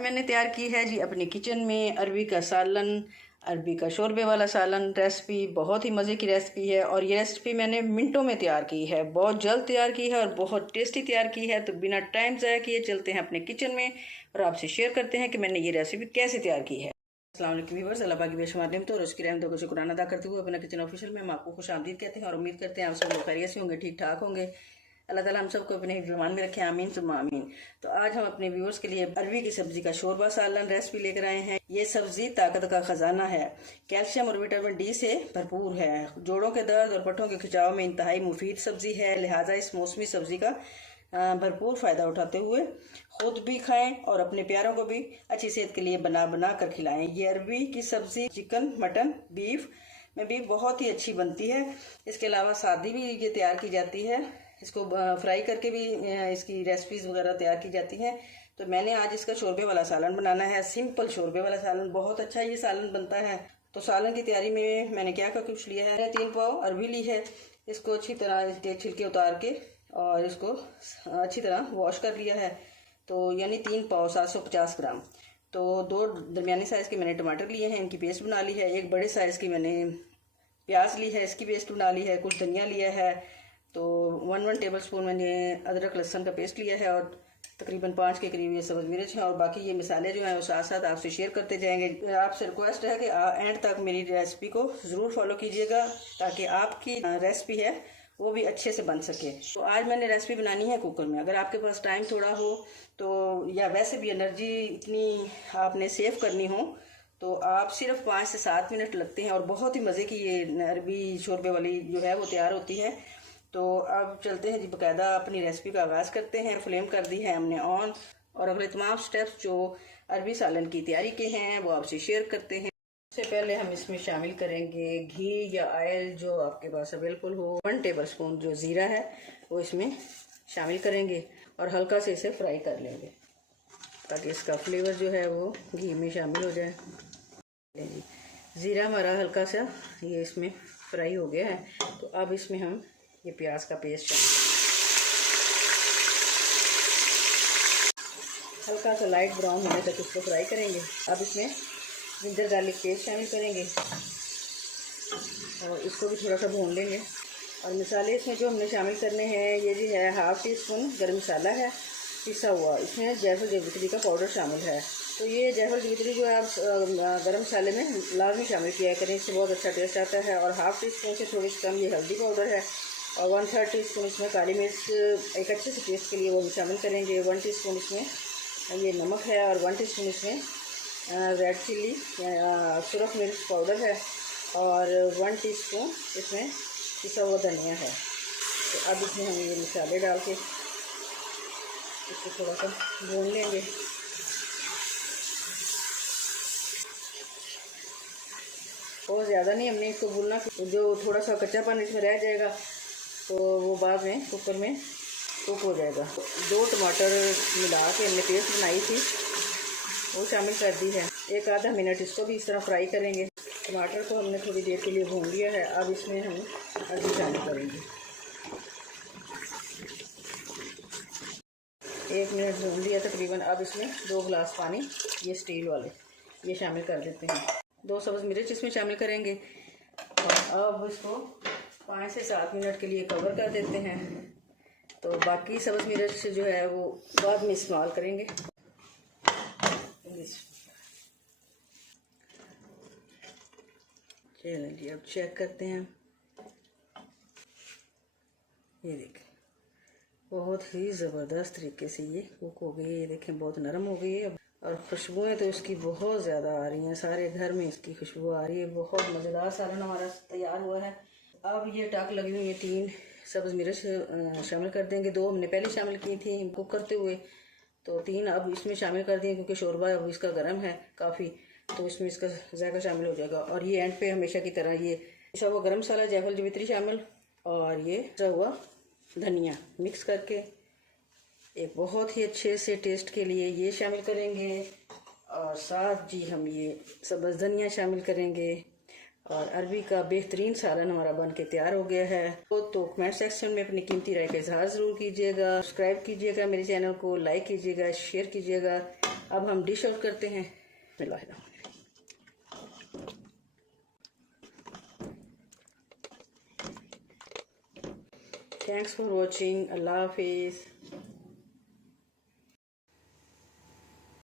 मैंने तैयार की है जी अपने किचन में अरबी का सालन, अरबी का शोरबे वाला सालन रेसिपी। बहुत ही मज़े की रेसिपी है और ये रेसिपी मैंने मिनटों में तैयार की है, बहुत जल्द तैयार की है और बहुत टेस्टी तैयार की है। तो बिना टाइम ज़ाया किए चलते हैं अपने किचन में और आपसे शेयर करते हैं कि मैंने ये रेसिपी कैसे तैयार की है। अस्सलाम वालेकुम व्यूअर्स, अल्लाह पाक की बेशुमार नेमतों और उसकी रहमतों को शुक्राना अदा करते हुए अपना किचन ऑफिशियल में हम आपको खुशामदीद कहते हैं और उम्मीद करते हैं आप सब लोग खैरियत से होंगे, ठीक ठाक होंगे। अल्लाह ताला हम सबको अपने ईमान में रखे, आमीन सुम्मा आमीन। तो आज हम अपने व्यूअर्स के लिए अरबी की सब्जी का शोरबा सालन रेसिपी लेकर आए हैं। ये सब्जी ताकत का खजाना है, कैल्शियम और विटामिन डी से भरपूर है, जोड़ों के दर्द और पट्टों के खिंचाव में इंतहाई मुफीद सब्जी है। लिहाजा इस मौसमी सब्जी का भरपूर फ़ायदा उठाते हुए खुद भी खाएं और अपने प्यारों को भी अच्छी सेहत के लिए बना बना कर खिलाएं। ये अरबी की सब्जी चिकन, मटन, बीफ में भी बहुत ही अच्छी बनती है। इसके अलावा सादी भी ये तैयार की जाती है, इसको फ्राई करके भी इसकी रेसिपीज़ वगैरह तैयार की जाती हैं। तो मैंने आज इसका शोरबे वाला सालन बनाना है, सिंपल शोरबे वाला सालन। बहुत अच्छा ये सालन बनता है। तो सालन की तैयारी में मैंने क्या क्या कुछ लिया है। 3 पाव अरबी ली है, इसको अच्छी तरह इसके छिलके उतार के और इसको अच्छी तरह वॉश कर लिया है। तो यानी 3 पाव 750 ग्राम। तो 2 दरमियानी साइज़ के मैंने टमाटर लिए हैं, इनकी पेस्ट बना ली है। 1 बड़े साइज़ की मैंने प्याज ली है, इसकी पेस्ट बना ली है। कुछ धनिया लिया है। तो 1 टेबल स्पून मैंने अदरक लहसुन का पेस्ट लिया है और तकरीबन 5 के करीब ये सब्ज़ मिर्च है। और बाकी ये मसाले जो हैं वो साथ साथ आपसे शेयर करते जाएंगे। आपसे रिक्वेस्ट है कि एंड तक मेरी रेसिपी को ज़रूर फॉलो कीजिएगा ताकि आपकी रेसिपी है वो भी अच्छे से बन सके। तो आज मैंने रेसिपी बनानी है कुकर में। अगर आपके पास टाइम थोड़ा हो तो या वैसे भी एनर्जी इतनी आपने सेव करनी हो तो आप सिर्फ 5 से 7 मिनट लगते हैं और बहुत ही मज़े की ये अरबी शोरबे वाली जो है वो तैयार होती है। तो अब चलते हैं जी, बाकायदा अपनी रेसिपी का आगाज़ करते हैं। फ्लेम कर दी है हमने ऑन और अगले तमाम स्टेप्स जो अरबी सालन की तैयारी के हैं वो आपसे शेयर करते हैं। सबसे पहले हम इसमें शामिल करेंगे घी या ऑयल जो आपके पास अवेलेबल हो। 1 टेबल स्पून जो ज़ीरा है वो इसमें शामिल करेंगे और हल्का से इसे फ्राई कर लेंगे ताकि इसका फ्लेवर जो है वो घी में शामिल हो जाए। जी, ज़ीरा हमारा हल्का सा ये इसमें फ्राई हो गया है। तो अब इसमें हम ये प्याज का पेस्ट हल्का सा लाइट ब्राउन होने तक इसको फ्राई करेंगे। अब इसमें जिंजर गार्लिक पेस्ट शामिल करेंगे और इसको भी थोड़ा सा भून लेंगे। और मसाले इसमें जो हमने शामिल करने हैं ये जी है 1/2 टीस्पून गर्म मसाला है पिसा हुआ। इसमें जायफल जावित्री का पाउडर शामिल है। तो ये जायफल जावित्री जो है आप गर्म मसाले में लाजमी शामिल किया करें, इससे बहुत अच्छा टेस्ट आता है। और 1/2 टीस्पून से थोड़ी सी कम ये हल्दी पाउडर है और 1/3 टीस्पून इसमें काली मिर्च एक अच्छे से टेस्ट के लिए वो भी शामिल करेंगे। 1 टीस्पून इसमें ये नमक है और 1 टीस्पून इसमें रेड चिली सुरख मिर्च पाउडर है और 1 टीस्पून इसमें पिसा हुआ धनिया है। तो अब इसमें हम ये मसाले डाल के इसको थोड़ा सा भून लेंगे। बहुत ज़्यादा नहीं हमने इसको भूनना, जो थोड़ा सा कच्चापन इसमें रह जाएगा तो वो बाद में कुकर में कुक हो जाएगा। 2 टमाटर मिला के हमने पेस्ट बनाई थी वो शामिल कर दी है। 1 आधा मिनट इसको भी इस तरह फ्राई करेंगे। टमाटर को हमने थोड़ी देर के लिए भून लिया है। अब इसमें हम अरबी शामिल करेंगे। 1 मिनट भून लिया तकरीबन। अब इसमें 2 गिलास पानी ये स्टील वाले ये शामिल कर देते हैं। 2 सब्ज़ मिर्च इसमें शामिल करेंगे और अब इसको 5 से 7 मिनट के लिए कवर कर देते हैं। तो बाकी सब्ज़ मिर्च जो है वो बाद में इस्तेमाल करेंगे। चलिए जी अब चेक करते हैं। ये देखें बहुत ही ज़बरदस्त तरीके से ये कुक हो गई है। ये देखें बहुत नरम हो गई है और खुशबुएं तो इसकी बहुत ज़्यादा आ रही हैं। सारे घर में इसकी खुशबू आ रही है। बहुत मज़ेदार सालन हमारा तैयार हुआ है। अब ये टाक लगी हुई है। 3 सब्ज़ मिर्च शामिल कर देंगे। 2 हमने पहले शामिल की थी कुक करते हुए, तो 3 अब इसमें शामिल कर दिए क्योंकि शोरबा अब इसका गर्म है काफ़ी, तो इसमें इसका जायका शामिल हो जाएगा। और ये एंड पे हमेशा की तरह ये पिसा हुआ गर्म मसाला जायफल जावित्री शामिल और ये पिसा हुआ धनिया मिक्स करके एक बहुत ही अच्छे से टेस्ट के लिए ये शामिल करेंगे। और साथ जी हम ये सब्ज़ धनिया शामिल करेंगे और अरबी का बेहतरीन सालन हमारा बन के तैयार हो गया है। तो कमेंट सेक्शन में अपनी कीमती राय का इजहार ज़रूर कीजिएगा। सब्सक्राइब कीजिएगा मेरे चैनल को, लाइक कीजिएगा, शेयर कीजिएगा अब हम डिश आउट करते हैं। Thanks for watching. अल्लाह हाफिज़।